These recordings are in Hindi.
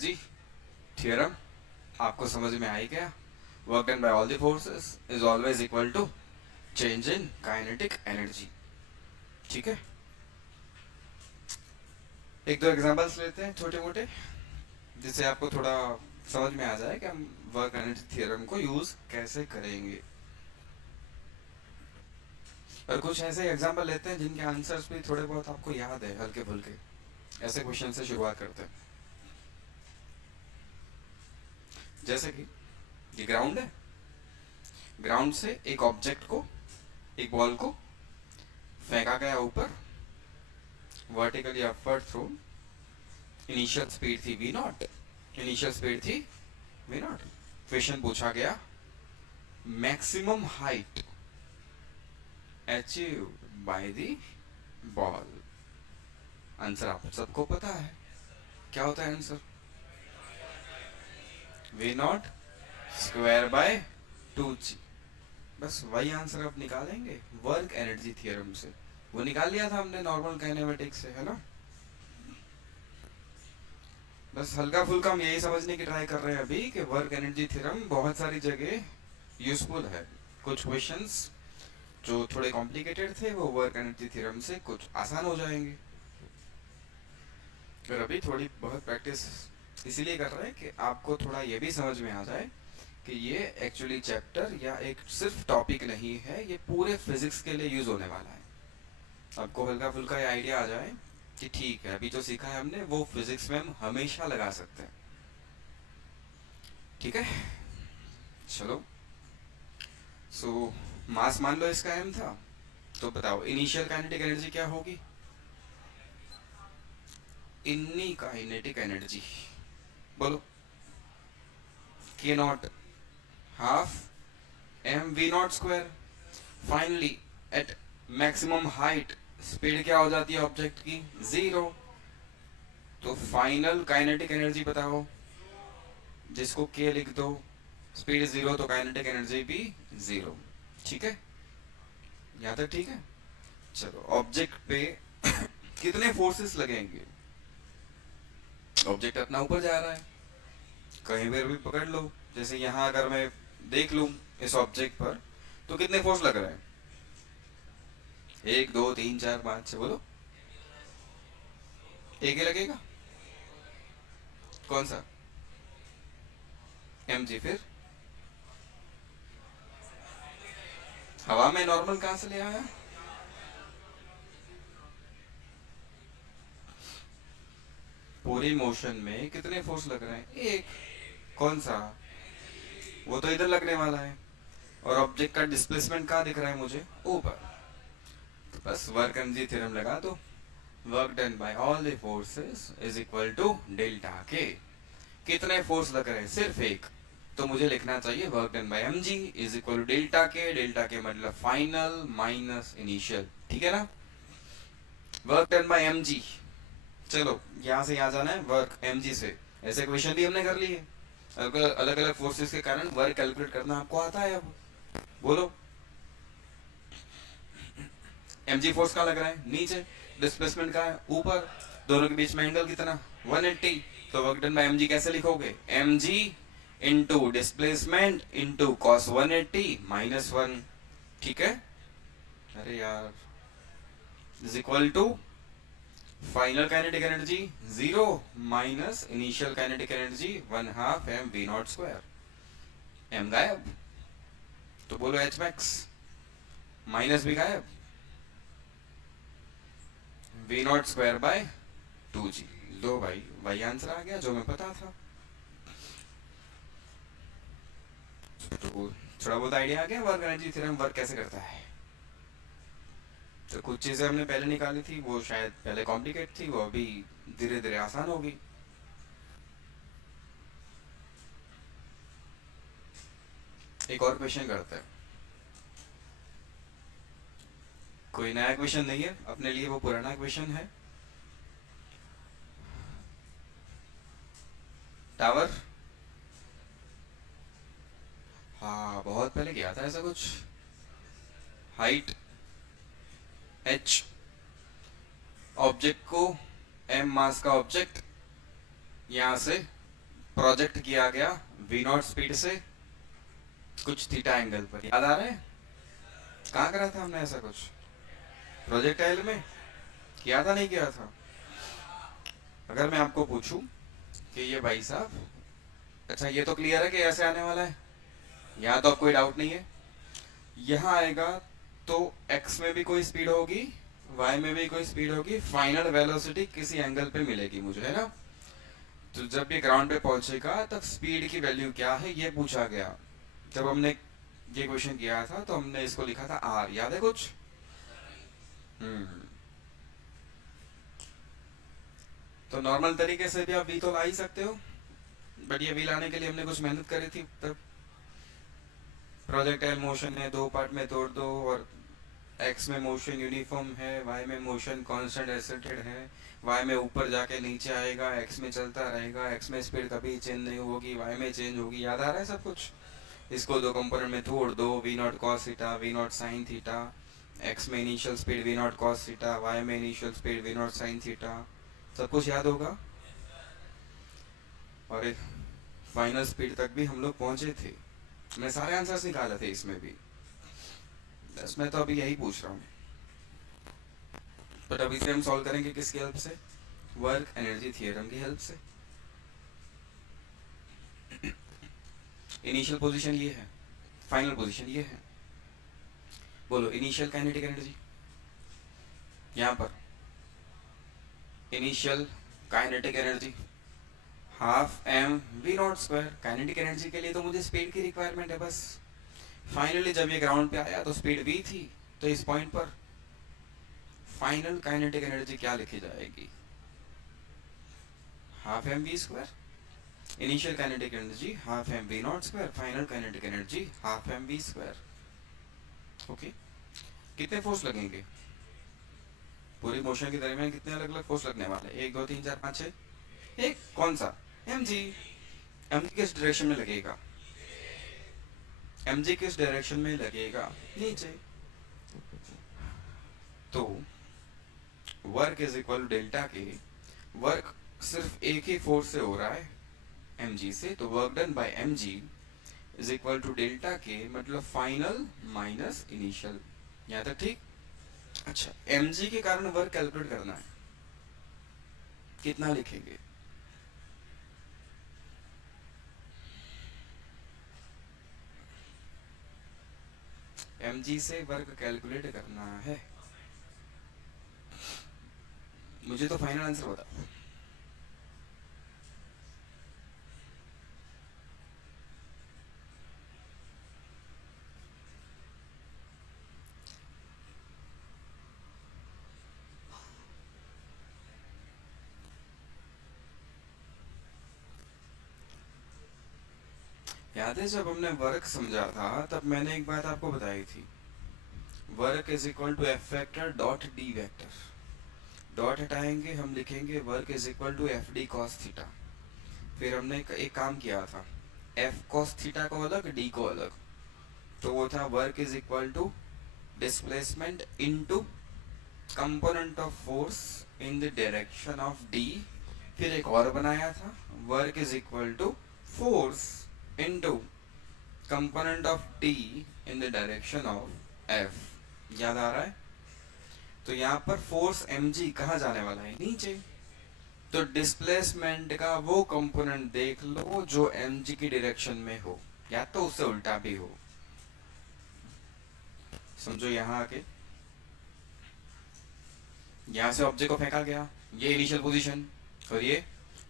एनर्जी थ्योरम आपको समझ में आई क्या? Work done by all the forces is always equal to change in kinetic energy. ठीक है, एक दो एग्जांपल्स लेते हैं छोटे मोटे, जिससे आपको थोड़ा समझ में आ जाए कि हम वर्क एनर्जी थ्योरम को यूज कैसे करेंगे। और कुछ ऐसे एग्जांपल लेते हैं जिनके आंसर्स भी थोड़े बहुत आपको याद है हल्के फुल्के। ऐसे क्वेश्चन से शुरुआत करते हैं। जैसे कि ये ग्राउंड है, ग्राउंड से एक ऑब्जेक्ट को, एक बॉल को फेंका गया ऊपर, vertically upward through. Initial speed थी वी नॉट, इनिशियल स्पीड थी वी नॉट। क्वेश्चन पूछा गया maximum height achieved by the ball. Answer आप सबको पता है, क्या होता है answer? V naught square by 2g। बस वही आंसर आप निकालेंगे वर्क एनर्जी थ्योरम से। वो निकाल लिया था हमने नॉर्मल काइनेमेटिक्स से, है ना। बस हल्का फुल्का हम यही समझने की ट्राई कर रहे हैं अभी कि वर्क एनर्जी थ्योरम बहुत सारी जगह यूजफुल है। कुछ क्वेश्चंस जो थोड़े कॉम्प्लिकेटेड थे वो वर्क एनर्जी थ्योरम से कुछ आसान हो जाएंगे। फिर अभी थोड़ी बहुत प्रैक्टिस इसीलिए कर रहे हैं कि आपको थोड़ा ये भी समझ में आ जाए कि ये एक्चुअली चैप्टर या एक सिर्फ टॉपिक नहीं है, ये पूरे फिजिक्स के लिए यूज होने वाला है। आपको हल्का फुल्का ये आइडिया आ जाए कि ठीक है, अभी जो सीखा है हमने वो फिजिक्स में हम हमेशा लगा सकते हैं। ठीक है, चलो। सो मास मान लो इसका एम था, तो बताओ इनिशियल काइनेटिक एनर्जी क्या होगी? इन्नी काइनेटिक एनर्जी बोलो, K naught half m v naught square. Finally at maximum height speed क्या हो जाती है ऑब्जेक्ट की? 0। तो फाइनल काइनेटिक एनर्जी बताओ, जिसको के लिख दो। स्पीड 0 तो काइनेटिक एनर्जी भी 0। ठीक है, यहाँ तक ठीक है। चलो, ऑब्जेक्ट पे कितने फोर्सेस लगेंगे? ऑब्जेक्ट अपना ऊपर जा रहा है, कहीं पर भी पकड़ लो। जैसे यहाँ अगर मैं देख लूं इस ऑब्जेक्ट पर, तो कितने फोर्स लग रहे हैं? 1 2 3 4 5 6, बोलो। एक ही लगेगा, कौन सा? M g. फिर हवा में नॉर्मल कहां से ले आया? पूरी मोशन में कितने फोर्स लग रहे हैं? एक। कौन सा? वो तो इधर लगने वाला है। और ऑब्जेक्ट का डिस्प्लेसमेंट कहाँ दिख रहा है मुझे? ऊपर। तो बस वर्क एनर्जी थ्योरम लगा दो। Work done by all the forces is equal to delta K. कितने फोर्स लग रहे हैं? सिर्फ एक। तो मुझे लिखना चाहिए work done by m g is equal to delta K. Delta K मतलब फाइनल माइनस इनिशियल। ठीक है ना। Work done by m g, चलो यहाँ से यहाँ जाना है वर्क एम जी से। ऐसे क्वेश्चन भी हमने कर लिए। अलग अलग फोर्सेस के कारण वर्क कैलकुलेट करना आपको आता है। अब बोलो, एम जी फोर्स कहाँ लग रहा है? नीचे। डिस्प्लेसमेंट कहाँ है? ऊपर। दोनों के बीच में एंगल कितना? 180। तो work done by m g कैसे लिखोगे? M g into displacement into cos 180 minus 1। ठीक है। अरे यार, is equal to final kinetic energy 0 minus initial kinetic energy 1/2 m v naught square. M गायब, तो बोलो एच मैक्स। माइनस भी गायब, v naught square by 2g। लो भाई, वही आंसर आ गया जो मैं पता था। तो थोड़ा बहुत आइडिया आ गया वर्क एनर्जी थ्योरम वर्क कैसे करता है। तो कुछ चीजें हमने पहले निकाली थी, वो शायद पहले कॉम्प्लिकेट थी, वो अभी धीरे धीरे आसान होगी। एक और क्वेश्चन करते हैं। कोई नया क्वेश्चन नहीं है अपने लिए, वो पुराना क्वेश्चन है। टावर, हाँ बहुत पहले किया था ऐसा कुछ। हाइट h, ऑब्जेक्ट को m मास का ऑब्जेक्ट यहां से प्रोजेक्ट किया गया वी नॉट स्पीड से कुछ थीटा एंगल पर, याद आ रहा है? कहाँ करा था हमने ऐसा कुछ? प्रोजेक्टाइल में किया था, नहीं किया था? अगर मैं आपको पूछूं कि ये भाई साहब, अच्छा ये तो क्लियर है कि ऐसे आने वाला है, यहाँ तो अब कोई डाउट नहीं है, यहाँ आएगा तो x में भी कोई स्पीड होगी, y में भी कोई स्पीड होगी, फाइनल वेलोसिटी किसी एंगल पे मिलेगी मुझे, है ना? तो जब ये ग्राउंड पे पहुंचेगा तब स्पीड की वैल्यू क्या है ये पूछा गया। जब हमने ये क्वेश्चन किया था तो हमने इसको लिखा था r, याद है कुछ? तो नॉर्मल तरीके से भी आप v तो ला ही सकते हो, बट ये v लाने के लिए हमने कुछ मेहनत करी थी। तब प्रोजेक्टाइल मोशन है, दो पार्ट में तोड़ दो, और x में मोशन यूनिफॉर्म है, y में मोशन कांस्टेंट एसेटेड है, y में ऊपर जाके नीचे आएगा, x में चलता रहेगा, x में स्पीड कभी चेंज नहीं होगी, y में चेंज होगी, याद आ रहा है सब कुछ? इसको दो कंपोनेंट में तोड़ दो, v not cos theta, v not sine theta, x में initial speed v not cos theta, y में initial speed v not sine theta, सब कुछ याद होगा। और एक फाइनल स्पीड तक भी हम लोग पहुंचे थे, मैं सारे आंसर्स निकाले थे इसमें भी, बस मैं तो अभी यही पूछ रहा हूँ। बट अभी से हम सॉल्व करेंगे किसकी हेल्प से? वर्क एनर्जी थ्योरम की हेल्प से। इनिशियल पोजीशन ये है, फाइनल पोजीशन ये है, बोलो इनिशियल काइनेटिक एनर्जी, यहाँ पर initial kinetic energy half m v naught square. Kinetic energy के लिए तो मुझे स्पीड की रिक्वायरमेंट है बस। फाइनली जब ये ग्राउंड पे आया तो स्पीड v थी, तो इस पॉइंट पर फाइनल काइनेटिक एनर्जी क्या लिखी जाएगी? Half m v square. Initial kinetic energy half m v naught square, final kinetic energy half m v square. Okay, कितने फोर्स लगेंगे पूरी मोशन के दरमियान? कितने अलग अलग फोर्स लगने वाले? 1 2 3 4 5 6। एक कौन सा? mg। mg किस डायरेक्शन में लगेगा? mg किस डायरेक्शन में लगेगा? नीचे। तो वर्क इज इक्वल डेल्टा के, वर्क सिर्फ एक ही फोर्स से हो रहा है mg से, तो work done by mg is equal to delta K, मतलब फाइनल माइनस इनिशियल। यहाँ तक ठीक? अच्छा, mg के कारण वर्क कैलकुलेट करना है, कितना लिखेंगे? mg से वर्क कैलकुलेट करना है, मुझे तो फाइनल आंसर बताओ। याद है जब हमने वर्क समझा था तब मैंने एक बात आपको बताई थी, work is equal to f vector dot d vector. Dot हटाएंगे, हम लिखेंगे work is equal to f d cos theta. फिर हमने एक काम किया था, एफ कॉस थीटा को अलग, डी को अलग, तो वो था work is equal to displacement into component of force in the direction of d. फिर एक और बनाया था, work is equal to force into component of d in the direction of f. याद आ रहा है? तो यहाँ पर फोर्स mg कहाँ जाने वाला है? नीचे। तो डिस्प्लेसमेंट का वो कंपोनेंट देख लो जो mg की डायरेक्शन में हो, या तो उससे उल्टा भी हो। समझो, यहाँ आके यहाँ से ऑब्जेक्ट को फेंका गया, ये इनिशियल पोजीशन और ये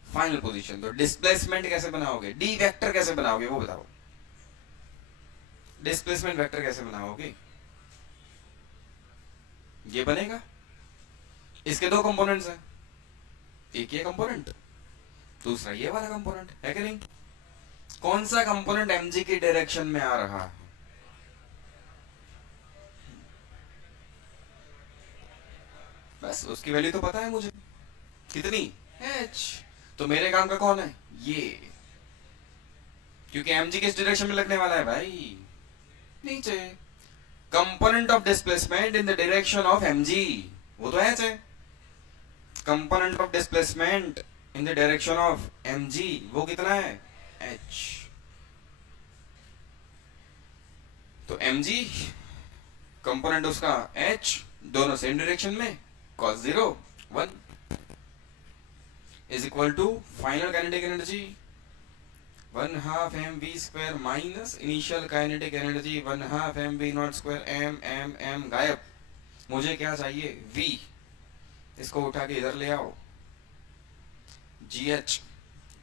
फाइनल पोजीशन। तो डिस्प्लेसमेंट कैसे बनाओगे? डी वेक्टर कैसे बनाओगे वो बताओ। डिस्प्लेसमेंट वेक्टर कैसे बनाओगे? ये बनेगा, इसके दो कंपोनेंट्स हैं, एक ये कंपोनेंट, दूसरा ये वाला कंपोनेंट, है कि नहीं? कौन सा कंपोनेंट mg की डायरेक्शन में आ रहा है? बस उसकी वैल्यू तो पता है मुझे, कितनी? h। तो मेरे काम का कौन है? ये, क्योंकि mg किस डायरेक्शन में लगने वाला है भाई? नीचे। Component of displacement in the direction of mg, वो तो h है। Component of displacement in the direction of mg, वो कितना है h। तो mg कंपोनेंट उसका h, दोनों सेम डायरेक्शन में, cos 0 1 is equal to final kinetic energy 1/2 mv square minus initial kinetic energy 1/2 mv naught square m गायब। मुझे क्या चाहिए v, इसको उठा के इधर ले आओ, gh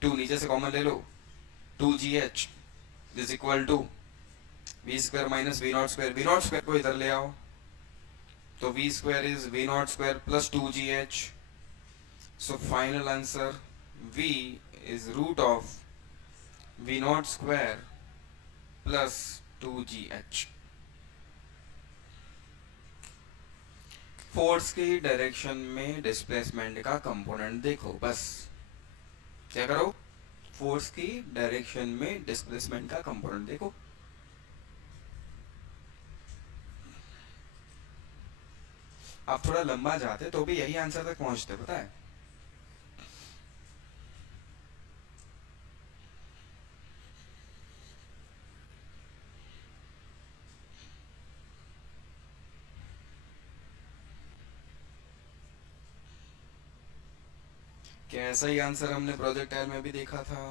2 नीचे से कॉमन ले लो, 2gh is equal to v square minus v naught square को इधर ले आओ, तो v square is v naught square plus 2gh। So final answer v is root of v naught square plus 2gh। Force की डायरेक्शन में डिस्प्लेसमेंट का कंपोनेंट देखो, बस क्या करो, फोर्स की डायरेक्शन में डिस्प्लेसमेंट का कंपोनेंट देखो। आप थोड़ा लंबा जाते तो भी यही आंसर तक पहुंचते, पता है। क्या ऐसा ही आंसर हमने प्रोजेक्टाइल में भी देखा था,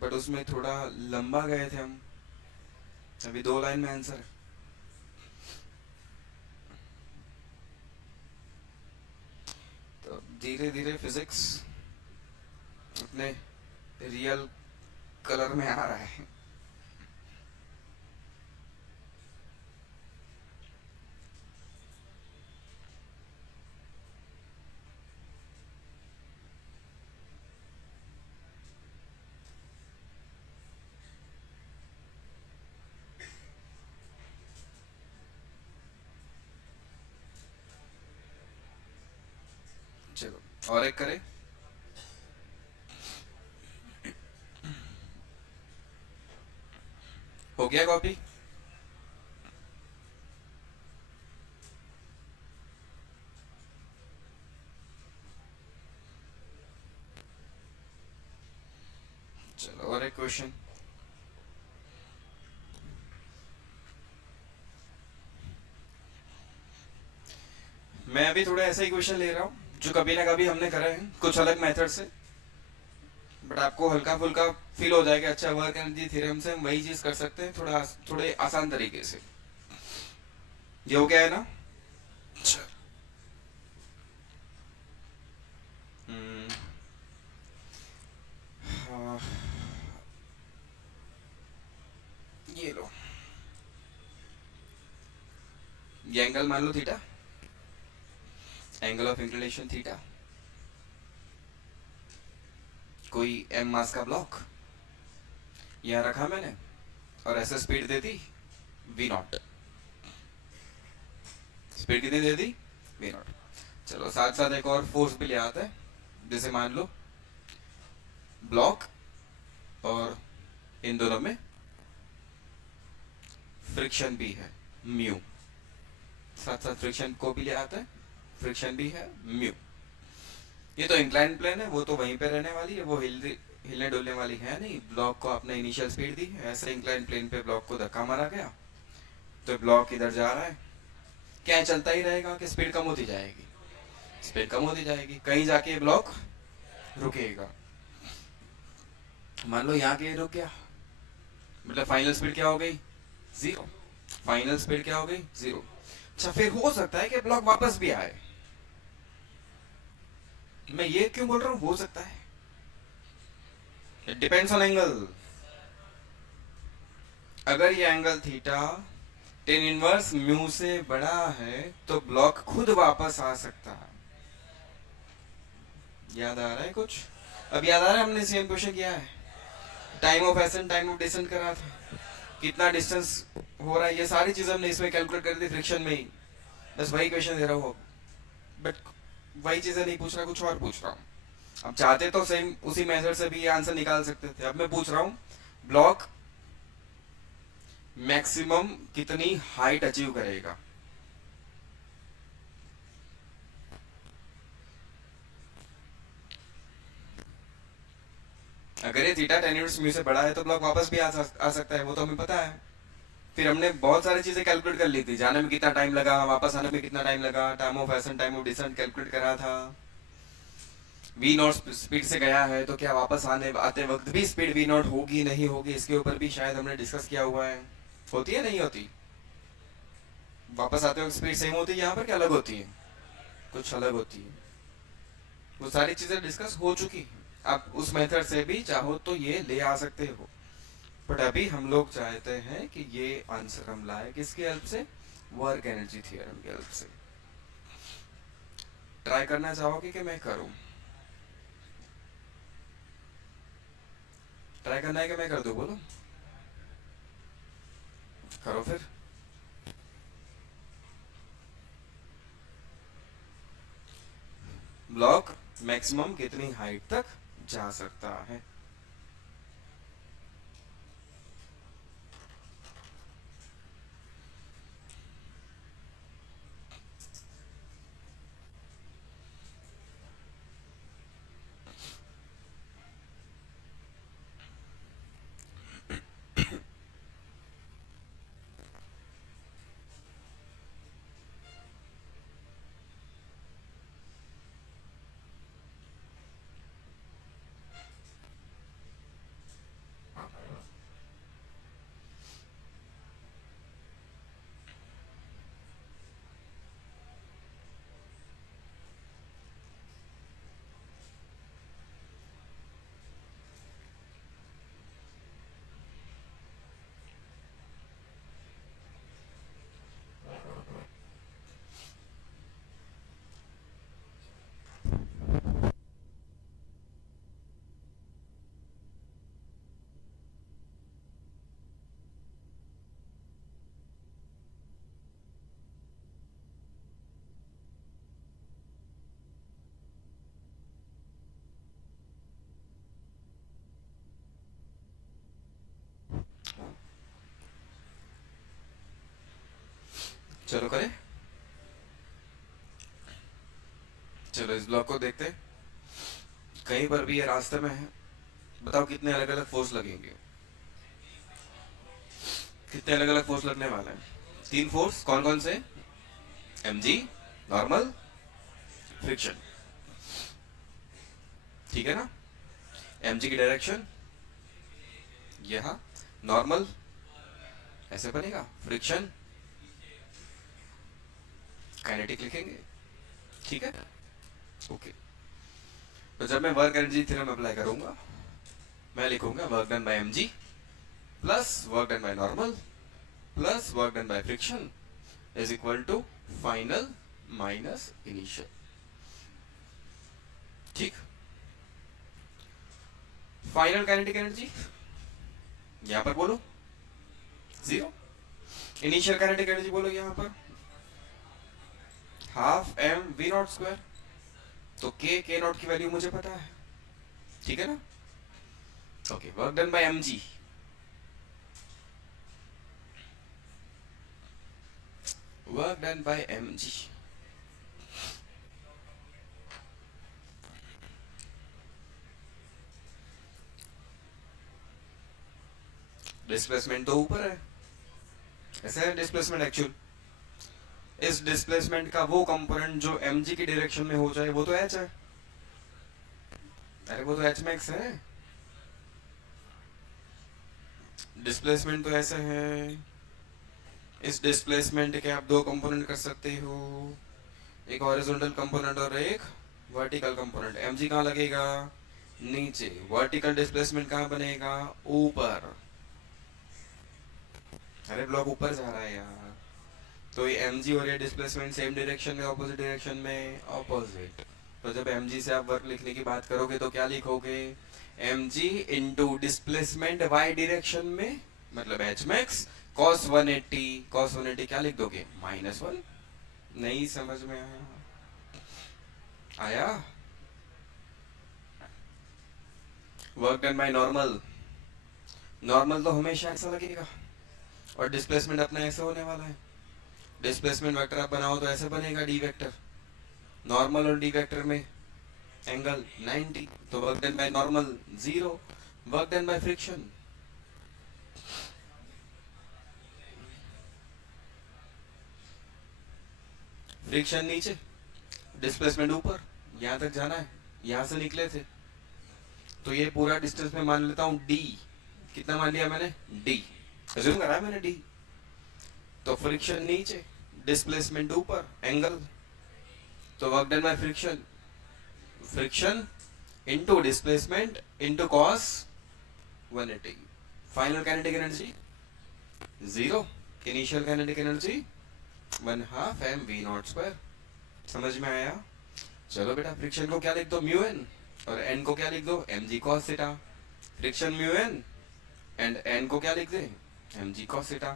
बट उसमें थोड़ा लंबा गए थे हम। अभी 2 लाइन में आंसर है। तो धीरे धीरे फिजिक्स अपने रियल कलर में आ रहा है। चलो और एक करें। हो गया कॉपी? चलो और एक क्वेश्चन। मैं अभी थोड़ा ऐसा ही क्वेश्चन ले रहा हूँ जो कभी ना कभी हमने करा है, कुछ अलग मेथड से, बट आपको हल्का फुल्का फील हो जाएगा, अच्छा वर्क एनर्जी थ्योरम से हम वही चीज कर सकते हैं थोड़े आसान तरीके से। ये हो गया है ना? हाँ, ये लो, ये एंगल मान लो theta, angle of inclination theta, कोई m मास का ब्लॉक यहाँ रखा मैंने और ऐसे स्पीड दे दी v नॉट, स्पीड कितनी दे दी v नॉट। चलो साथ साथ एक और फोर्स भी ले आते हैं, जैसे मान लो ब्लॉक और इन दोनों में फ्रिक्शन भी है म्यू, साथ साथ फ्रिक्शन को भी ले आते हैं, फ्रिक्शन भी है म्यू। ये तो इंक्लाइन प्लेन है, वो तो वहीं पे रहने वाली है, वो हिलने डुलने वाली है नहीं। ब्लॉक को आपने इनिशियल स्पीड दी, ऐसे इंक्लाइन प्लेन पे ब्लॉक को धक्का मारा गया तो ब्लॉक इधर जा रहा है, क्या चलता ही रहेगा कि स्पीड कम होती जाएगी, स्पीड कम होती जाएगी, कहीं जाके ब्लॉक रुकेगा। मान लो यहाँ के रुक गया, मतलब फाइनल स्पीड क्या हो गई 0, फाइनल स्पीड क्या हो गई 0। अच्छा फिर हो सकता है कि ब्लॉक वापस भी आए, मैं ये क्यों बोल रहा हूं हो सकता है, इट डिपेंड्स ऑन एंगल। अगर ये angle theta tan inverse mu से बड़ा है तो ब्लॉक खुद वापस आ सकता है। याद आ रहा है कुछ? अब याद आ रहा है, हमने सेम क्वेश्चन किया है, time of ascent time of descent करा था, कितना डिस्टेंस हो रहा है, ये सारी चीज हमने इसमें कैलकुलेट कर दी फ्रिक्शन में ही। बस वही क्वेश्चन दे रहा हूँ, बट वही चीजें नहीं पूछ रहा, कुछ और पूछ रहा हूँ। अब चाहते तो सेम उसी मेथड से भी ये आंसर निकाल सकते थे। अब मैं पूछ रहा हूँ ब्लॉक मैक्सिमम कितनी हाइट अचीव करेगा? अगर ये थीटा tan इनवर्स म्यू से बड़ा है तो ब्लॉक वापस भी आ सकता है, वो तो हमें पता है। फिर हमने बहुत सारी चीजें कैलकुलेट कर ली थी, जाने में कितना टाइम लगा, वापस आने में कितना टाइम लगा, time of ascent time of descent calculate करा था। वी नॉट स्पीड से गया है तो क्या वापस आने आते वक्त भी स्पीड वी नॉट होगी नहीं होगी, इसके ऊपर भी शायद हमने डिस्कस किया हुआ है। होती है नहीं होती? वापस आते वक्त स्पीड सेम होती है यहाँ पर, क्या अलग होती है? कुछ अलग होती है। वो सारी चीजें डिस्कस हो चुकी। आप उस मेथड से भी चाहो तो ये ले आ सकते हो, बट अभी हम लोग चाहते हैं कि ये आंसर हम लाए किसकी हेल्प से? वर्क एनर्जी थ्योरम की हेल्प से। ट्राई करना चाहोगे कि मैं करूं? ट्राई करना है कि मैं कर दूं? बोलो, करो फिर। ब्लॉक मैक्सिमम कितनी हाइट तक जा सकता है? चलो करें। चलो इस ब्लॉक को देखते हैं। कहीं पर भी ये रास्ते में है, बताओ कितने अलग अलग फोर्स लगेंगे? कितने अलग अलग फोर्स लगने वाले हैं? 3 फोर्स। कौन कौन से? mg, normal, friction. ठीक है ना? mg की डायरेक्शन यहाँ, नॉर्मल ऐसे बनेगा, फ्रिक्शन काइनेटिक लिखेंगे। ठीक है, ओके। तो जब मैं वर्क एनर्जी थ्योरम अप्लाई करूंगा, मैं लिखूंगा work done by mg plus work done by normal plus work done by friction is equal to final minus initial. ठीक। फाइनल काइनेटिक एनर्जी यहां पर बोलो 0। इनिशियल काइनेटिक एनर्जी बोलो यहां पर half m v naught square. तो के नॉट की वैल्यू मुझे पता है, ठीक है ना? Okay, work done by mg, work done by mg displacement तो ऊपर है, ऐसा है डिस्प्लेसमेंट एक्चुअल। इस डिस्प्लेसमेंट का वो कंपोनेंट जो mg की डायरेक्शन में हो जाए वो तो h है। अरे वो तो h मैक्स है। डिस्प्लेसमेंट तो ऐसे है, इस डिस्प्लेसमेंट के आप 2 कंपोनेंट कर सकते हो, एक हॉरिजॉन्टल कंपोनेंट और एक वर्टिकल कंपोनेंट। mg कहाँ लगेगा? नीचे। वर्टिकल डिस्प्लेसमेंट कहाँ बनेगा? ऊपर। अरे ब्लॉक ऊपर जा रहा है यार, तो ये mg और ये डिस्प्लेसमेंट सेम डायरेक्शन में, ऑपोजिट डायरेक्शन में, ऑपोजिट। तो जब mg से आप वर्क लिखने की बात करोगे तो क्या लिखोगे? mg into displacement y direction में, मतलब h मैक्स cos 180। cos 180 क्या लिख दोगे? -1। नहीं समझ में आया? आया? Work done by normal, normal तो हमेशा ऐसा लगेगा, और डिस्प्लेसमेंट अपना ऐसे होने वाला है। डिस्प्लेसमेंट वेक्टर आप बनाओ तो ऐसे बनेगा, डी वेक्टर। नॉर्मल और डी वेक्टर में एंगल 90, तो work done by normal 0, work done by friction. Friction नीचे, डिस्प्लेसमेंट ऊपर, यहां तक जाना है, यहां से निकले थे, तो ये पूरा डिस्टेंस में मान लेता हूं डी। कितना मान लिया मैंने? डी। अज्यूम करा है मैंने डी। तो फ्रिक्शन नीचे, डिस्प्लेसमेंट ऊपर, एंगल, तो work done by friction, friction into displacement into cos 180। Final kinetic energy 0, initial kinetic energy 1/2 mv0 square. समझ में आया? चलो बेटा, फ्रिक्शन को क्या लिख दो? म्यू एन, और एन को क्या लिख दो? mg cos theta. Friction mu n and n को क्या लिख दे? mg cos theta.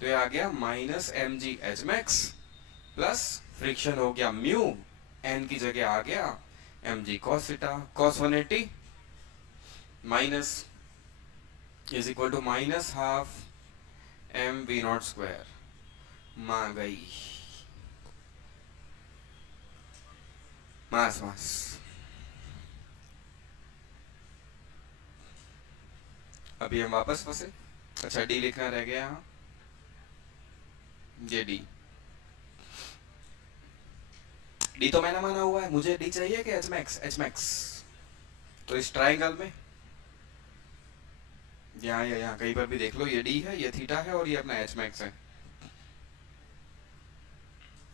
तो ये आ गया minus mg H max plus friction हो गया म्यू, एन की जगह आ गया mg cos theta, cos 180 minus is equal to minus half mv0 square. मां गई मास मास। अभी हम वापस फंसे। अच्छा, डी लिखना रह गया यहाँ, ये डी। डी तो मैंने माना हुआ है, मुझे डी चाहिए कि एच मैक्स? H max. तो इस ट्राइंगल में यहाँ या यहाँ कहीं पर भी देख लो, ये डी है, ये थीटा है, और ये अपना एच मैक्स है।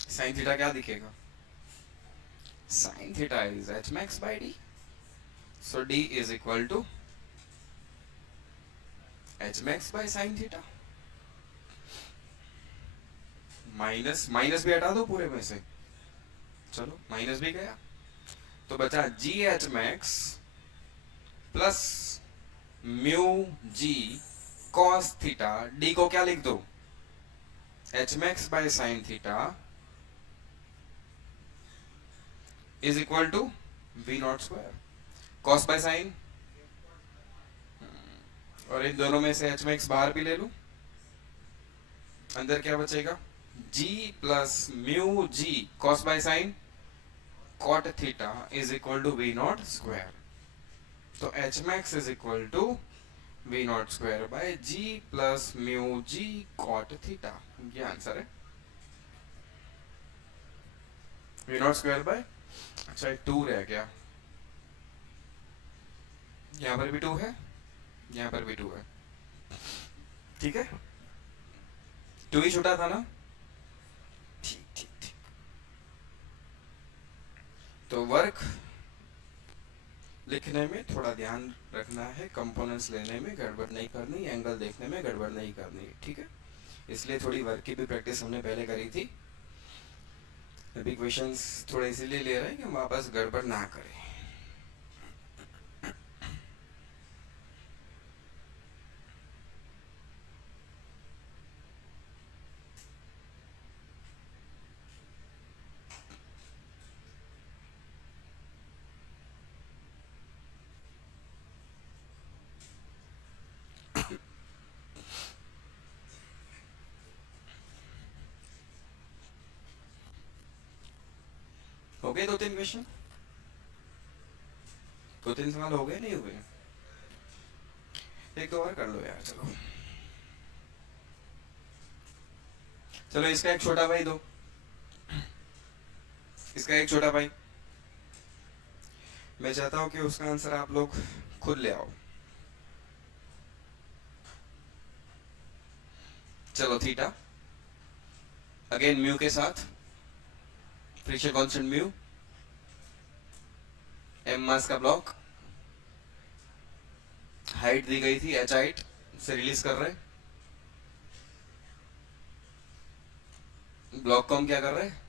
साइन थीटा क्या दिखेगा? Sine theta is h max by d. So d is equal to h max by sine theta. Minus minus भी हटा दो पूरे में से, चलो माइनस भी गया, तो बचा g H max plus mu g cos theta. D को क्या लिख दो? H max by sine theta is equal to v0 square, cos by sine, और इन दोनों में से एच मैक्स बाहर भी ले लूं, अंदर क्या बचेगा? g plus mu g cos by sine cot theta is equal to v0 square. तो H max is equal to v0 square by g plus mu g cot theta. ये आंसर है, v0 स्क्वायर बाय, अच्छा 2 रह गया, यहां पर भी 2 है, यहां पर भी 2 है, ठीक है, 2 ही छूटा था ना? ठीक ठीक ठीक। तो वर्क लिखने में थोड़ा ध्यान रखना है, कंपोनेंट्स लेने में गड़बड़ नहीं करनी, एंगल देखने में गड़बड़ नहीं करनी, ठीक है? इसलिए थोड़ी वर्क की भी प्रैक्टिस हमने पहले करी थी, अभी क्वेश्चंस थोड़े इसीलिए ले रहे हैं कि हम वापस गड़बड़ ना करें। हो गए 2-3 क्वेश्चन? 2-3 सवाल हो गए, नहीं हो गए? एक दो और कर लो यार, चलो चलो। इसका एक छोटा भाई दो, इसका एक छोटा भाई, मैं चाहता हूं कि उसका आंसर आप लोग खुद ले आओ। चलो, थीटा अगेन म्यू के साथ, फ्रिक्शन कांस्टेंट म्यू, एम मास का ब्लॉक, हाइट दी गई थी एच हाइट से रिलीज कर रहे, ब्लॉक को हम क्या कर रहे हैं?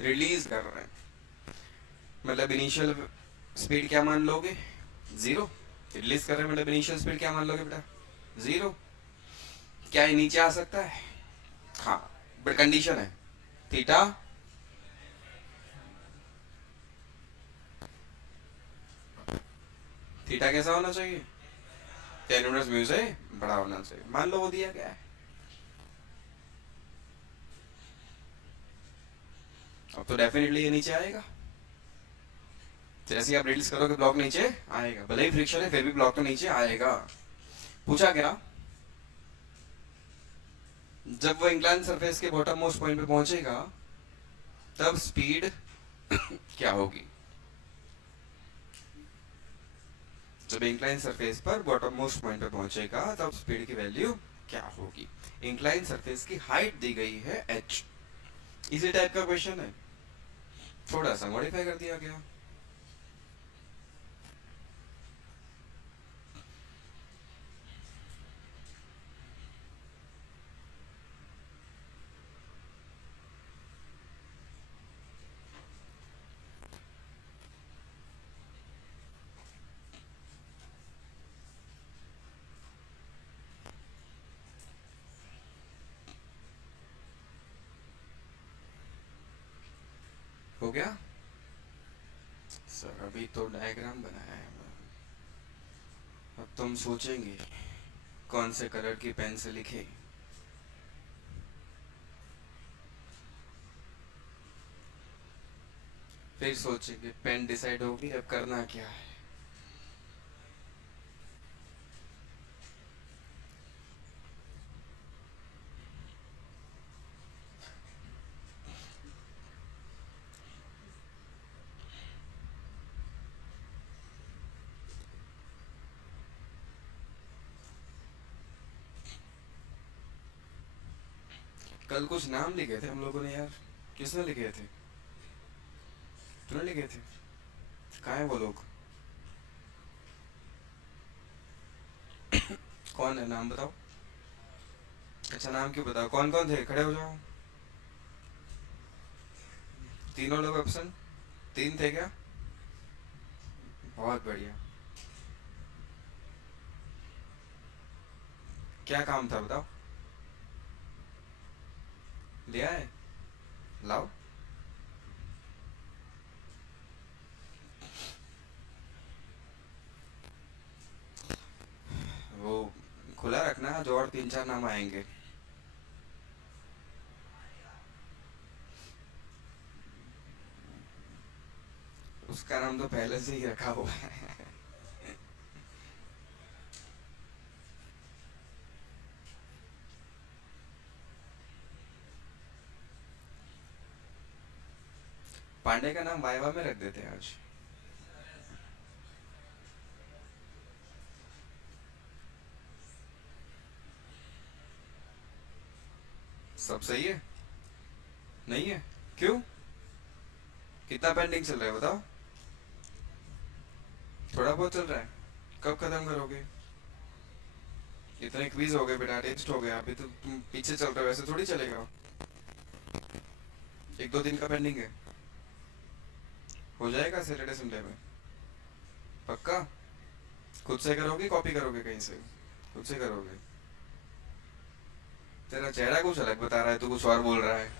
रिलीज कर रहे हैं। मतलब इनिशियल स्पीड क्या मान लोगे? 0। रिलीज कर रहे हैं मतलब इनिशियल स्पीड क्या मान लोगे बेटा? 0। क्या ये नीचे आ सकता है? हाँ, बट कंडीशन है थीटा थीटा कैसा होना चाहिए? tan इनवर्स म्यू से बड़ा होना चाहिए। मान लो वो दिया गया है, अब तो डेफिनेटली ये नीचे आएगा। जैसे ही आप रिलीज करोगे ब्लॉक नीचे आएगा, भले ही फ्रिक्शन है फिर भी ब्लॉक तो नीचे आएगा। पूछा क्या, जब वो इंक्लाइन सरफेस के बॉटम मोस्ट पॉइंट पे पहुंचेगा तब स्पीड क्या होगी। जब इंक्लाइन सरफेस पर बॉटम मोस्ट पॉइंट पे पहुंचेगा तब स्पीड की वैल्यू क्या होगी। इंक्लाइन सरफेस की हाइट दी गई है h। इसी टाइप का क्वेश्चन है, थोड़ा सा मॉडिफाई कर दिया गया। हो गया सर, अभी तो डायग्राम बनाया है। अब तुम सोचेंगे कौन से कलर की पेन से लिखे। फिर सोचेंगे पेन डिसाइड होगी, अब करना क्या है। कल कुछ नाम लिखे थे हम लोगों ने यार, किसने लिखे थे? तूने लिखे थे? कहाँ है वो लोग? कौन है, नाम बताओ। अच्छा नाम क्यों बताओ, कौन कौन थे, खड़े हो जाओ। तीनों लोग ऑप्शन, तीन थे क्या? बहुत बढ़िया। क्या काम था बताओ। लिया है, लाओ। वो खुला रखना, जो और तीन चार नाम आएंगे। उसका नाम तो पहले से ही रखा हुआ है। पांडे का नाम वाइवा में रख देते हैं आज। सब सही है? नहीं है? क्यों? कितना पेंडिंग चल रहा है बताओ। थोड़ा बहुत चल रहा है, कब खत्म करोगे? इतने क्विज हो गए बेटा, टेस्ट हो गया, अभी तो तुम पीछे चल रहे हो, वैसे थोड़ी चलेगा। एक दो दिन का पेंडिंग है, हो जाएगा सैटरडे संडे में पक्का। खुद से करोगे कॉपी करोगे कहीं से? खुद से करोगे। तेरा चेहरा कुछ अलग बता रहा है, तू कुछ और बोल रहा है।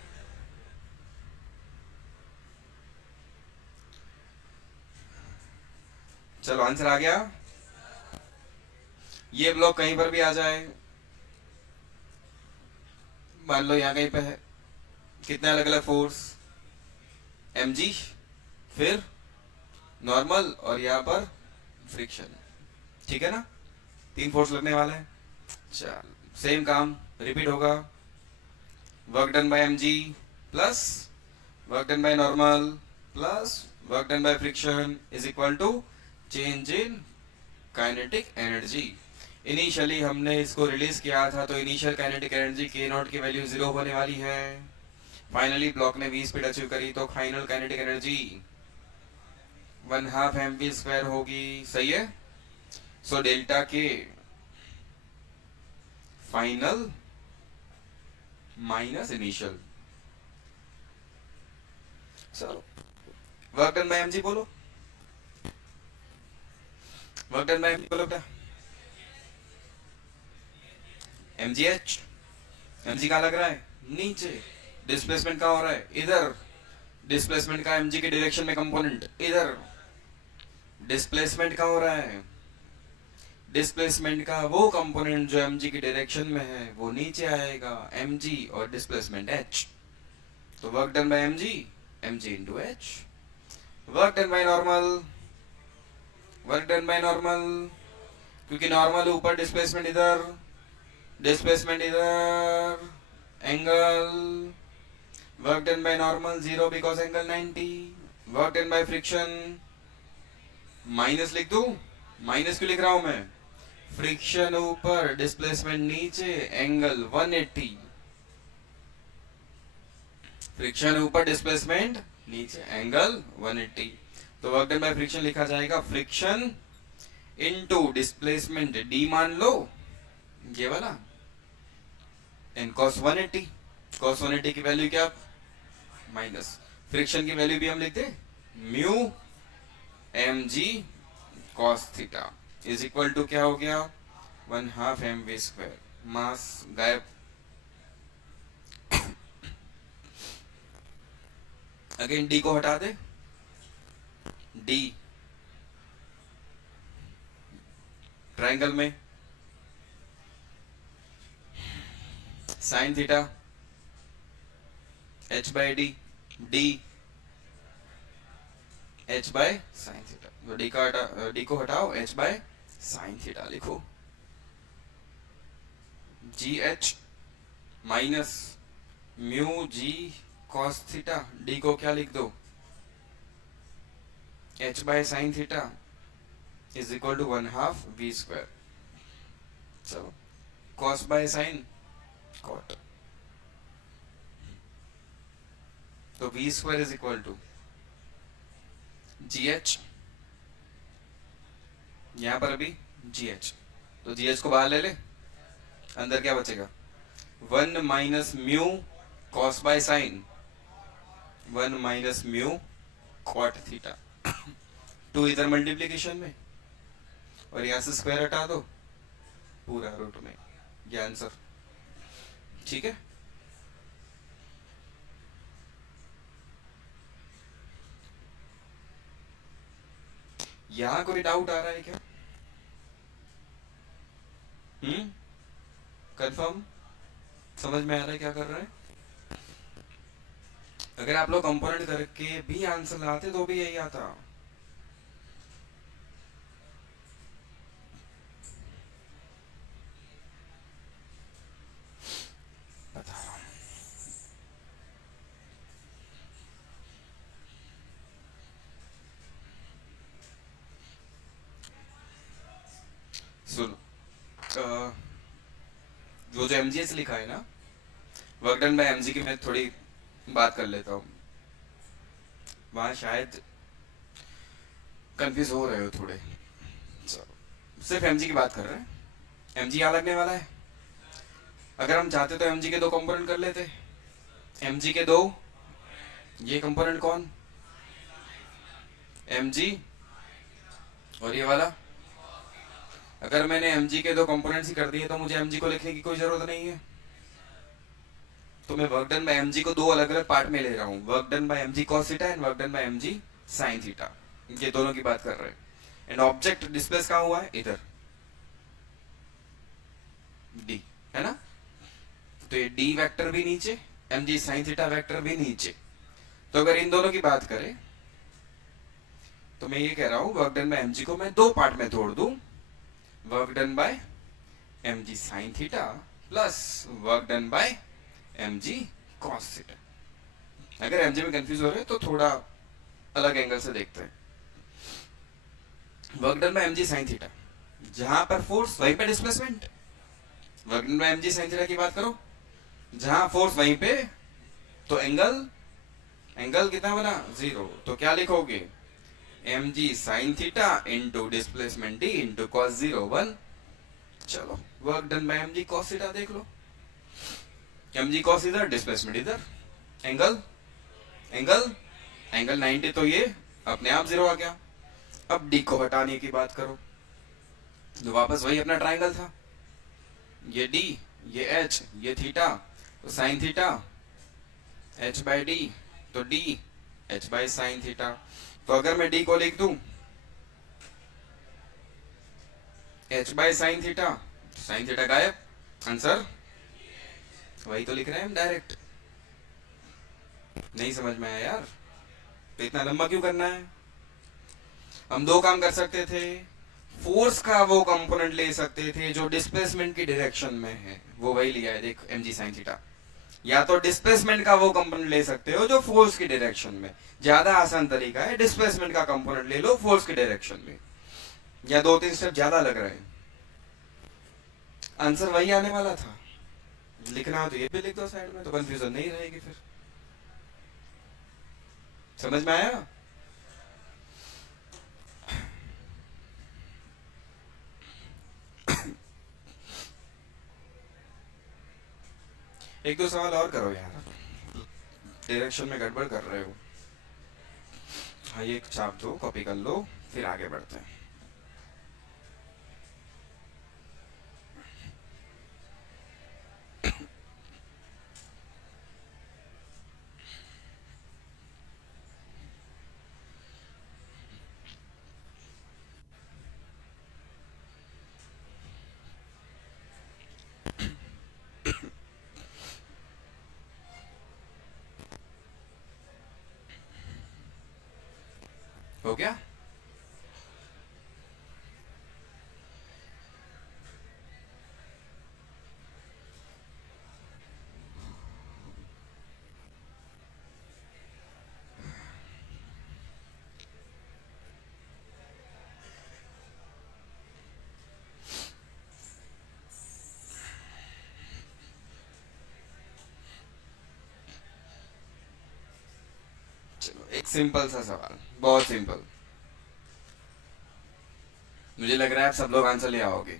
चलो आंसर आ गया। ये ब्लॉक कहीं पर भी आ जाए, मान लो यहाँ कहीं पे है, कितने अलग अलग फोर्स, mg, फिर नॉर्मल और यहाँ पर फ्रिक्शन, ठीक है ना? तीन फोर्स लगने वाला है। चल सेम काम रिपीट होगा। Work done by mg plus work done by normal plus work done by friction is equal to change in kinetic energy. Initially हमने इसको रिलीज किया था तो initial kinetic energy K naught की वैल्यू 0 होने वाली है। फाइनली ब्लॉक ने v स्पीड अचीव करी तो फाइनल काइनेटिक एनर्जी 1/2 mv² होगी। सही है? सो डेल्टा के फाइनल माइनस इनिशियल। चलो वर्क डन बाय mg बोलो, वर्क डन बाय mg बोलो बेटा। mgh, mg कहाँ लग रहा है? नीचे। डिस्प्लेसमेंट कहाँ हो रहा है? इधर। डिस्प्लेसमेंट का mg के डायरेक्शन में कंपोनेंट इधर। डिस्प्लेसमेंट कहाँ हो रहा है? डिस्प्लेसमेंट का वो कंपोनेंट जो mg की डायरेक्शन में है वो नीचे आएगा, mg और डिस्प्लेसमेंट h। तो work done by mg, mg into h। Work done by normal work done by normal, क्योंकि नॉर्मल ऊपर, डिस्प्लेसमेंट इधर, डिस्प्लेसमेंट इधर, angle, work done by normal 0 because angle 90, work done by friction, minus लिख दू, माइनस क्यों लिख रहा हूं मैं, फ्रिक्शन ऊपर, डिस्प्लेसमेंट नीचे, एंगल 180, फ्रिक्शन ऊपर, डिस्प्लेसमेंट नीचे, एंगल 180। तो वर्क डन बाय फ्रिक्शन लिखा जाएगा फ्रिक्शन इनटू डिस्प्लेसमेंट डी मान लो, ये वाला, इन cos 180, cos 180 की वैल्यू क्या, माइनस, फ्रिक्शन की वैल्यू भी हम लिखते mu m g cos theta is equal to क्या हो गया, 1/2 mv स्क्वायर, मास गायब। अगेन डी को हटा दे, डी ट्रायंगल में sine theta h by d, d h by sine theta, तो डी को हटाओ, h बाय साइन थीटा लिखो, g h minus mu g cos theta, D को क्या लिख दो, h by sine theta is equal to 1/2 v square. चलो कॉस बाय साइन कॉट, तो v square is equal to g h, यहां पर अभी जी एच, तो जी एच को बाहर ले ले, अंदर क्या बचेगा, 1 minus mu cos by sine, 1 minus mu cot theta, 2 इधर मल्टीप्लीकेशन में, और यहां से स्क्वायर हटा दो, पूरा रूट में, ये आंसर, ठीक है। यहां कोई डाउट आ रहा है क्या, कंफर्म, समझ में आ रहा है क्या कर रहे हैं। अगर आप लोग कंपोनेंट करके भी आंसर लाते तो भी यही आता, बता रहा हूं। सुनो, वो जो एमजीएस लिखा है ना, वर्क डन बाय एमजी की मैं थोड़ी बात कर लेता हूँ, वहां शायद कंफ्यूज हो रहे हो थोड़े। सिर्फ एमजी की बात कर रहे हैं, एमजी यहाँ लगने वाला है, अगर हम चाहते तो एमजी के 2 कंपोनेंट कर लेते, एमजी के 2, ये कंपोनेंट कौन, एमजी, और ये वाला, अगर मैंने एमजी के 2 कंपोनेंट्स ही कर दिए तो मुझे एमजी को लिखने की कोई जरूरत नहीं है, तो मैं वर्क डन बाय एमजी को 2 अलग अलग पार्ट में ले रहा हूं, work done bye MG cos theta and work done bye MG sine theta, ये दोनों की बात कर रहे हैं। एंड ऑब्जेक्ट डिस्प्लेस कहां हुआ है, इधर, डी है ना, तो ये डी वेक्टर भी नीचे, एमजी साइन थीटा वेक्टर भी नीचे, तो अगर इन दोनों की बात करें तो मैं ये कह रहा हूं वर्क डन बाय एमजी को मैं 2 पार्ट में तोड़ दूं, work done bye MG sine theta plus work done bye MG cos theta. अगर एमजी में कंफ्यूज हो रहे हैं तो थोड़ा अलग एंगल से देखते हैं। Work done bye MG sine theta, जहां पर फोर्स वहीं पे displacement, work done bye MG sine theta की बात करो, जहां फोर्स वहीं पे, तो एंगल, एंगल कितना बना 0, तो क्या लिखोगे, mg sin theta into displacement d into cos 0 1। चलो work done by mg cos theta देख लो, mg cos इधर, डिस्प्लेसमेंट इधर, एंगल, एंगल, एंगल 90, तो ये अपने आप 0 आ गया। अब d को हटाने की बात करो, तो वापस वही अपना ट्राइंगल था, ये d, ये h, ये थीटा, तो sine theta h by d, तो d h by sine theta. तो अगर मैं d को लिख दूं h by sine theta, sine theta गायब, आंसर वही तो लिख रहे हैं हम डायरेक्ट। नहीं समझ में आया यार, तो इतना लंबा क्यों करना है। हम दो काम कर सकते थे, फोर्स का वो कंपोनेंट ले सकते थे जो डिस्प्लेसमेंट की डायरेक्शन में है, वो वही लिया है देख, mg sin थीटा। या तो डिस्प्लेसमेंट का वो कंपोनेंट ले सकते हो जो फोर्स की डायरेक्शन में, ज्यादा आसान तरीका है डिस्प्लेसमेंट का कंपोनेंट ले लो फोर्स की डायरेक्शन में, या दो तीन स्टेप ज्यादा लग रहे हैं। आंसर वही आने वाला था, लिखना हो तो ये भी लिख दो साइड में, तो कंफ्यूजन नहीं रहेगी फिर। समझ में आया? एक दो सवाल और करो यार, डायरेक्शन में गड़बड़ कर रहे हो। हाँ, ये एक छाप दो, कॉपी कर लो, फिर आगे बढ़ते हैं। हो गया? चलो एक सिंपल सा सवाल, बहुत सिंपल, मुझे लग रहा है आप सब लोग आंसर ले आओगे।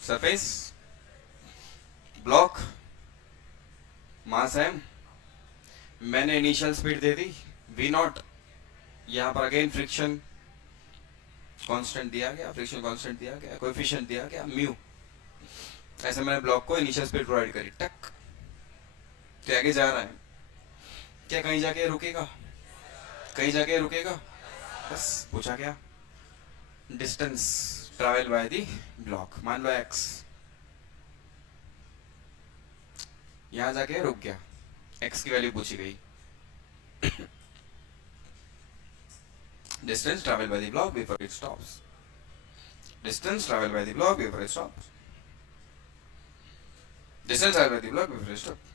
सरफेस, ब्लॉक, मास एम, मैंने इनिशियल स्पीड दे दी v नॉट, यहां पर अगेन फ्रिक्शन कांस्टेंट दिया गया, फ्रिक्शन कांस्टेंट दिया गया, कोएफिशिएंट दिया गया म्यू, ऐसे मैंने ब्लॉक को इनिशियल स्पीड प्रोवाइड करी, टक तो आगे जा रहा है। क्या कहीं जाके रुकेगा? कहीं जाके रुकेगा? बस पूछा क्या? Distance travel by the block, मान लो x, यहां जाके रुक गया, x की वैल्यू पूछी गई। Distance travel by the block before it stops, distance travel by the block before it stops, distance travel by the block before it stops.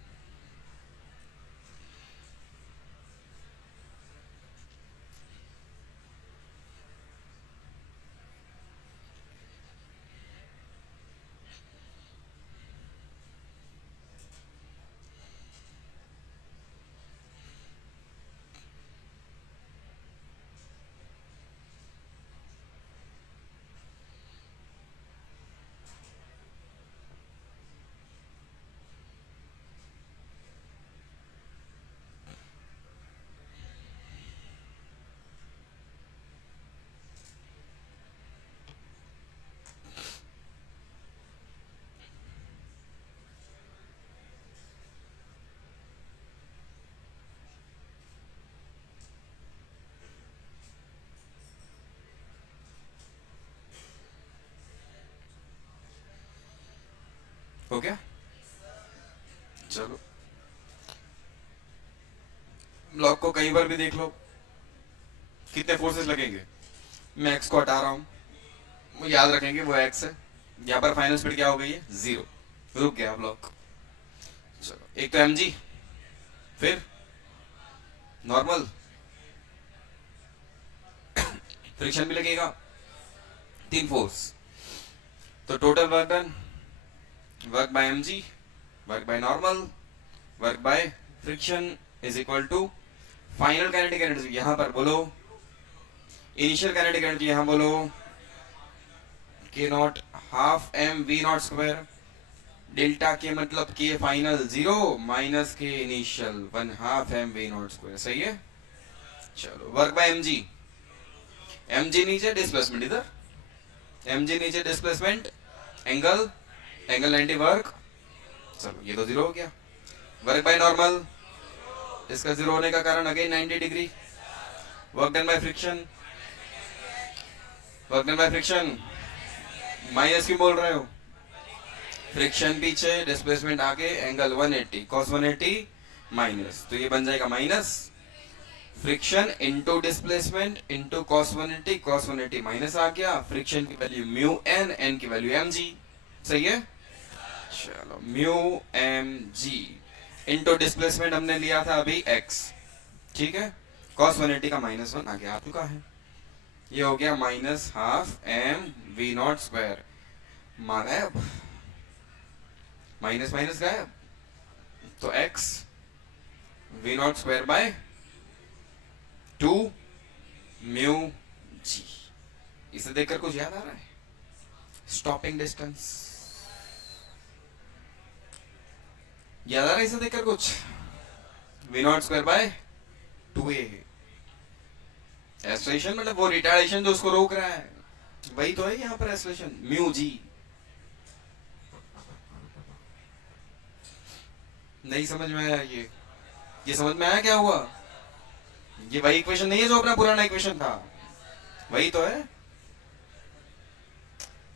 हो गया? चलो ब्लॉक को कहीं पर भी देख लो, कितने फोर्सेस लगेंगे, मैं x को हटा रहा हूं, वो याद रखेंगे वो x है, यहाँ पर फाइनल स्पीड क्या हो गई है? 0, रुक गया ब्लॉक। चलो एक तो mg, फिर नॉर्मल, फ्रिक्शन भी लगेगा, 3 फोर्स, तो total work done, work by mg, work by normal, work by friction is equal to final kinetic energy, यहां पर बोलो इनिशियल काइनेटिक एनर्जी, यहां बोलो k naught half m v naught square, delta K मतलब k final 0 minus k initial 1 half m v naught square, सही है? चलो वर्क बाय mg, mg नीचे डिस्प्लेसमेंट इधर, mg नीचे डिस्प्लेसमेंट, एंगल 90 वर्क, चलो ये तो 0 हो गया। वर्क बाय नॉर्मल, इसका 0 होने का कारण again 90 degree, work done by friction, work done by friction, minus क्यों बोल रहे हो? फ्रिक्शन पीछे, डिस्प्लेसमेंट आगे, एंगल 180, cos 180 माइनस, तो ये बन जाएगा minus friction into displacement into cos 180, cos 180 minus आ गया, फ्रिक्शन की वैल्यू म्यू एन, एन की वैल्यू एम जी। सही है, चलो mu m g into displacement हमने लिया था अभी x, ठीक है, cos 180 का -1 आ गया, आ चुका है, ये हो गया minus half m v naught square, गायब, माइनस माइनस गायब, तो x v naught square by 2 mu g. इसे देखकर कुछ याद आ रहा है? स्टॉपिंग डिस्टेंस याद आ रहा है इसे देखकर कुछ? V naught square by 2a, acceleration मतलब वो रिटार्डेशन जो उसको रोक रहा है, वही तो है यहाँ पर एक्सलेशन, म्यू जी। नहीं समझ में आया? ये समझ में आया क्या हुआ? ये वही इक्वेशन नहीं है जो अपना पुराना इक्वेशन था, वही तो है।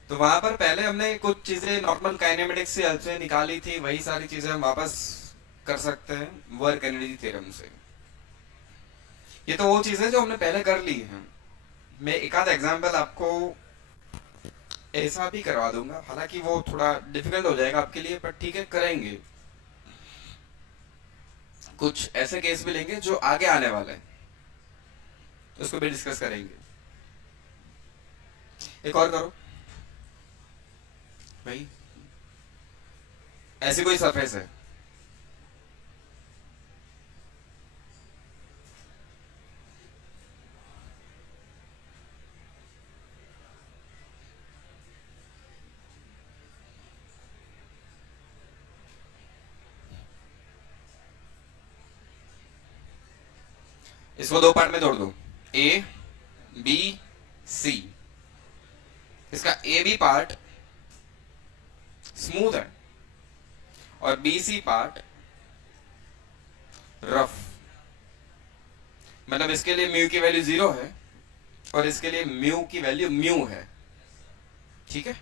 तो वहां पर पहले हमने कुछ चीजें नॉर्मल काइनेमेटिक्स से हेल्प से निकाली थी, वही सारी चीजें हम वापस कर सकते हैं वर्क एनर्जी थ्योरम से। ये तो वो चीजें जो हमने पहले कर ली हैं। मैं एक आध एग्जांपल आपको ऐसा भी करवा दूंगा, हालांकि वो थोड़ा डिफिकल्ट हो जाएगा आपके लिए, पर ठीक है करेंगे। कुछ ऐसे केस भी लेंगे जो आगे आने वाले हैं, उसको भी डिस्कस करेंगे। एक और करो भाई, ऐसी कोई सरफेस है, इसको दो पार्ट में तोड़ दो, ए बी सी। इसका ए बी पार्ट स्मूथ है और बी सी पार्ट रफ, मतलब इसके लिए म्यू की वैल्यू 0 है और इसके लिए म्यू की वैल्यू म्यू है, ठीक है।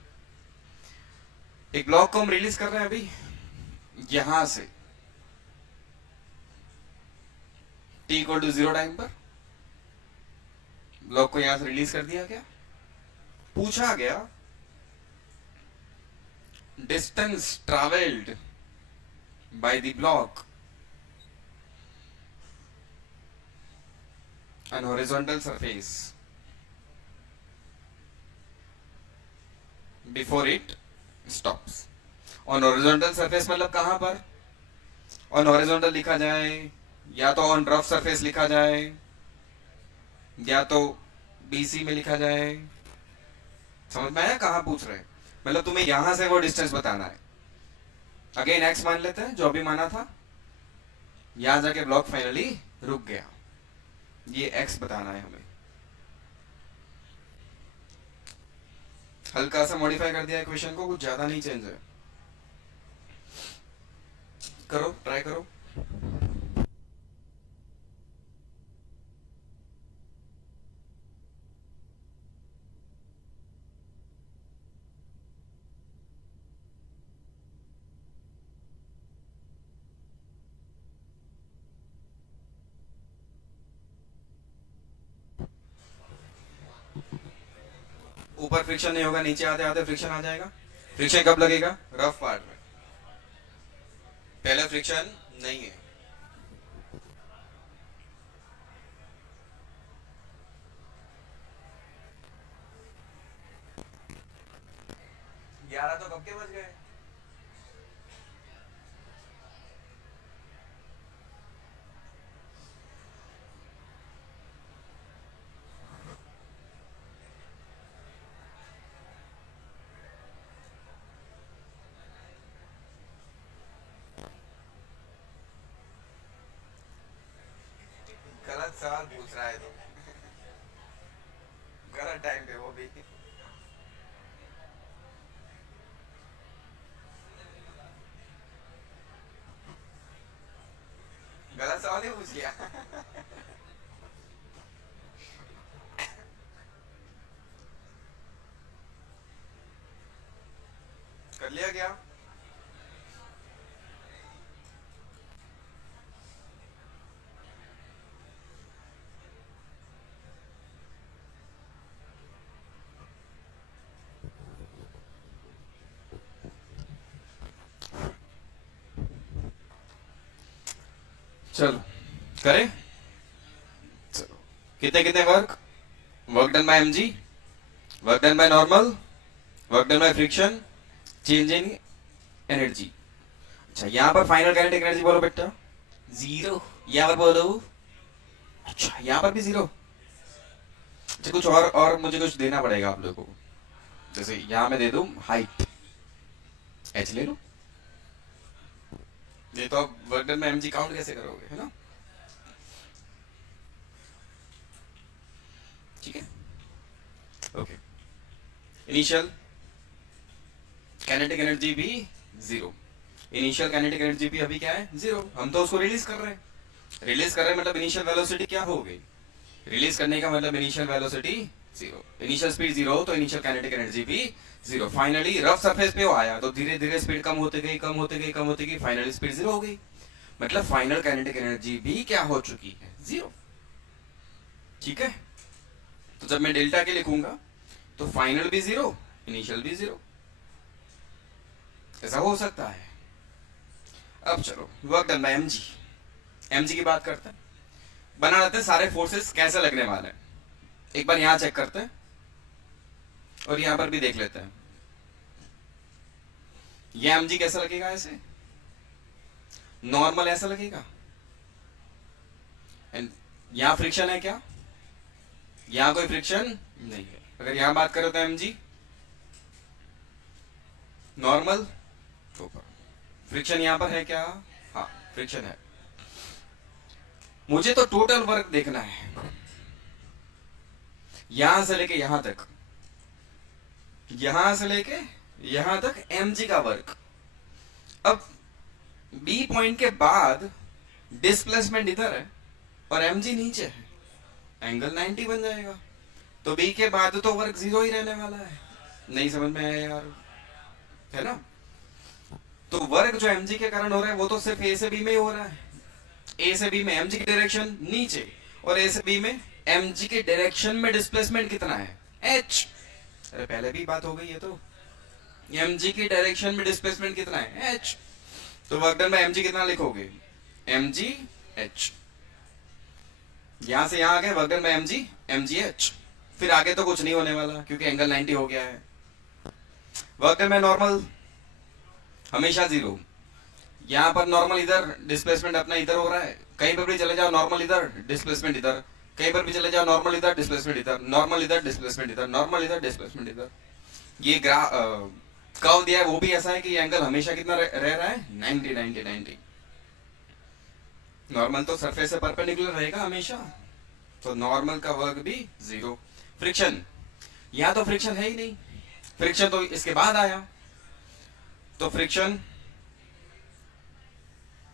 एक ब्लॉक को हम रिलीज कर रहे हैं अभी यहां से t इक्वल टू 0 टाइम पर, ब्लॉक को यहां से रिलीज कर दिया गया। पूछा गया distance travelled by the block on horizontal surface before it stops. On horizontal surface मतलब कहां पर? ऑन हॉरिजॉन्टल लिखा जाए या तो ऑन रफ सरफेस लिखा जाए या तो बीसी में लिखा जाए। समझ में आया कहां पूछ रहे हैं? मतलब तुम्हें यहां से वो डिस्टेंस बताना है। अगेन एक्स मान लेते हैं जो अभी माना था, यहां जाके ब्लॉक फाइनली रुक गया, ये एक्स बताना है हमें। हल्का सा मॉडिफाई कर दिया इक्वेशन को, कुछ ज्यादा नहीं चेंज है। करो, ट्राई करो। ऊपर फ्रिक्शन नहीं होगा, नीचे आते आते फ्रिक्शन आ जाएगा। फ्रिक्शन कब लगेगा? रफ पार्ट में, पहले फ्रिक्शन नहीं है। ग्यारह तो कब के बज गए? गलत सवाल पूछ रहा है तो, गलत टाइम पे वो भी। गलत सवाल ही पूछ लिया। कर लिया क्या? चलो करें। चलो कितने कितने work, work done by mg, work done by normal, work done by friction, change in energy. अच्छा यहाँ पर फाइनल काइनेटिक एनर्जी बोलो बेटा जीरो, यहाँ पर बोलो। अच्छा यहाँ पर भी जीरो। अच्छा कुछ और मुझे कुछ देना पड़ेगा आप लोगों को। जैसे यहाँ मैं दे दूं हाइट h ले लो, ये तो आप वर्क डन में mg काउंट कैसे करोगे, है ना। ठीक है ओके। इनिशियल काइनेटिक एनर्जी भी जीरो, इनिशियल काइनेटिक एनर्जी भी अभी क्या है जीरो। हम तो उसको रिलीज कर रहे हैं, रिलीज कर रहे हैं मतलब इनिशियल वेलोसिटी क्या हो गई, रिलीज करने का मतलब initial velocity zero, initial speed zero तो इनिशियल काइनेटिक एनर्जी भी जीरो। फाइनली रफ सरफेस पे वो आया तो धीरे धीरे स्पीड कम होते गई, कम होते गई, कम होते गई, फाइनली स्पीड जीरो हो गई, मतलब फाइनल काइनेटिक एनर्जी भी क्या हो चुकी है जीरो। ठीक है, तो जब मैं डेल्टा के लिखूंगा तो फाइनल भी जीरो, इनिशियल भी जीरो, ऐसा हो सकता है। अब चलो work done by mg, mg की बात करते हैं, बना लेते हैं सारे फोर्सेस कैसे लगने वाले हैं। एक बार यहां चेक करते हैं और यहां पर भी देख लेते हैं ये mg कैसा लगेगा, ऐसे नॉर्मल ऐसा लगेगा। एंड यहां फ्रिक्शन है क्या, यहां कोई फ्रिक्शन नहीं है। अगर यहां बात करें तो mg नॉर्मल, फ्रिक्शन यहां पर है क्या, हाँ फ्रिक्शन है। मुझे तो टोटल वर्क देखना है यहां से लेके यहां तक, यहां से लेके यहां तक mg का वर्क। अब B पॉइंट के बाद डिस्प्लेसमेंट इधर है और mg नीचे है, एंगल 90 बन जाएगा। तो B के बाद तो वर्क जीरो ही रहने वाला है। नहीं समझ में आया यार, है ना। तो वर्क जो mg के कारण हो रहा है वो तो सिर्फ A से B में ही हो रहा है। A से B में mg की डायरेक्शन नीचे और A से B में mg के डायरेक्शन में डिस्प्लेसमेंट कितना है h। अरे पहले भी बात हो गई है, तो mg की डायरेक्शन में डिस्प्लेसमेंट कितना है h। तो वर्क डन बाय mg कितना लिखोगे mg h, यहां से यहां आ गए work done by mg mg h, फिर आगे तो कुछ नहीं होने वाला क्योंकि एंगल 90 हो गया है। वर्क डन बाय नॉर्मल हमेशा जीरो, यहां पर नॉर्मल इधर, डिस्प्लेसमेंट अपना इधर हो रहा है, कहीं पर भी चले जाओ नॉर्मल इधर, डिस्प्लेसमेंट इधर, कहीं पर भी चले जाओ नॉर्मल इधर, डिस्प्लेसमेंट इधर, नॉर्मल इधर, डिस्प्लेसमेंट इधर, नॉर्मल इधर, डिस्प्लेसमेंट इधर। ये कर्व दिया है वो भी ऐसा है कि एंगल हमेशा कितना रह रहा है 90 90 90। नॉर्मल तो सरफेस से परपेंडिकुलर रहेगा हमेशा, तो नॉर्मल का वर्क भी जीरो। फ्रिक्शन, यहां तो फ्रिक्शन है ही नहीं, फ्रिक्शन तो इसके बाद आया। तो फ्रिक्शन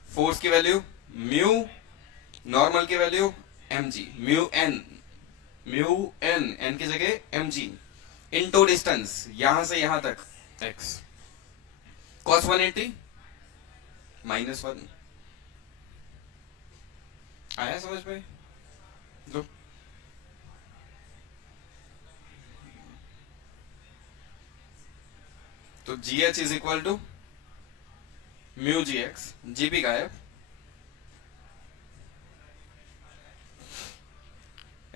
फोर्स की वैल्यू म्यू, नॉर्मल की value mg, mu N, N की जगह mg, इनटू डिस्टेंस यहां से यहां तक x, cos 180 -1। आया समझ में, लो तो gh is equal to mu gx, gp गायब,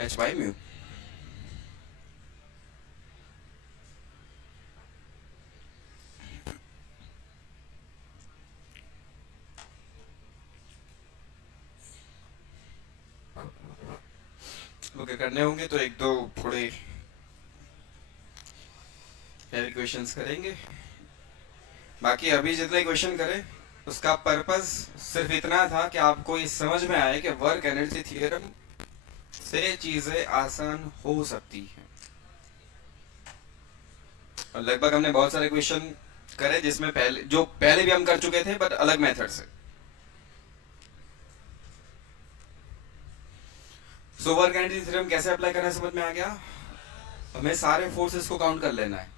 h बाई म्यू। ओके करने होंगे तो एक दो थोड़े हेवी क्वेश्चंस करेंगे, बाकी अभी जितने क्वेश्चन करें उसका पर्पस सिर्फ इतना था कि आपको ये समझ में आए कि वर्क एनर्जी थ्योरम से चीजें आसान हो सकती हैं। और लगभग हमने बहुत सारे क्वेश्चन करे जिसमें पहले भी हम कर चुके थे बट अलग मेथड से। सो वर्क एनर्जी थ्योरम कैसे अप्लाई करना है समझ में आ गया। हमें सारे फोर्सेस को काउंट कर लेना है,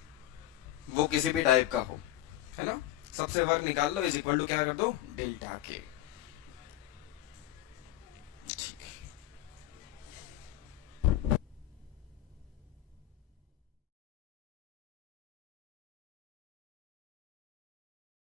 वो किसी भी टाइप का हो, है ना। सबसे वर्क निकाल लो इज इक्वल टू क्या कर दो डेल्टा के।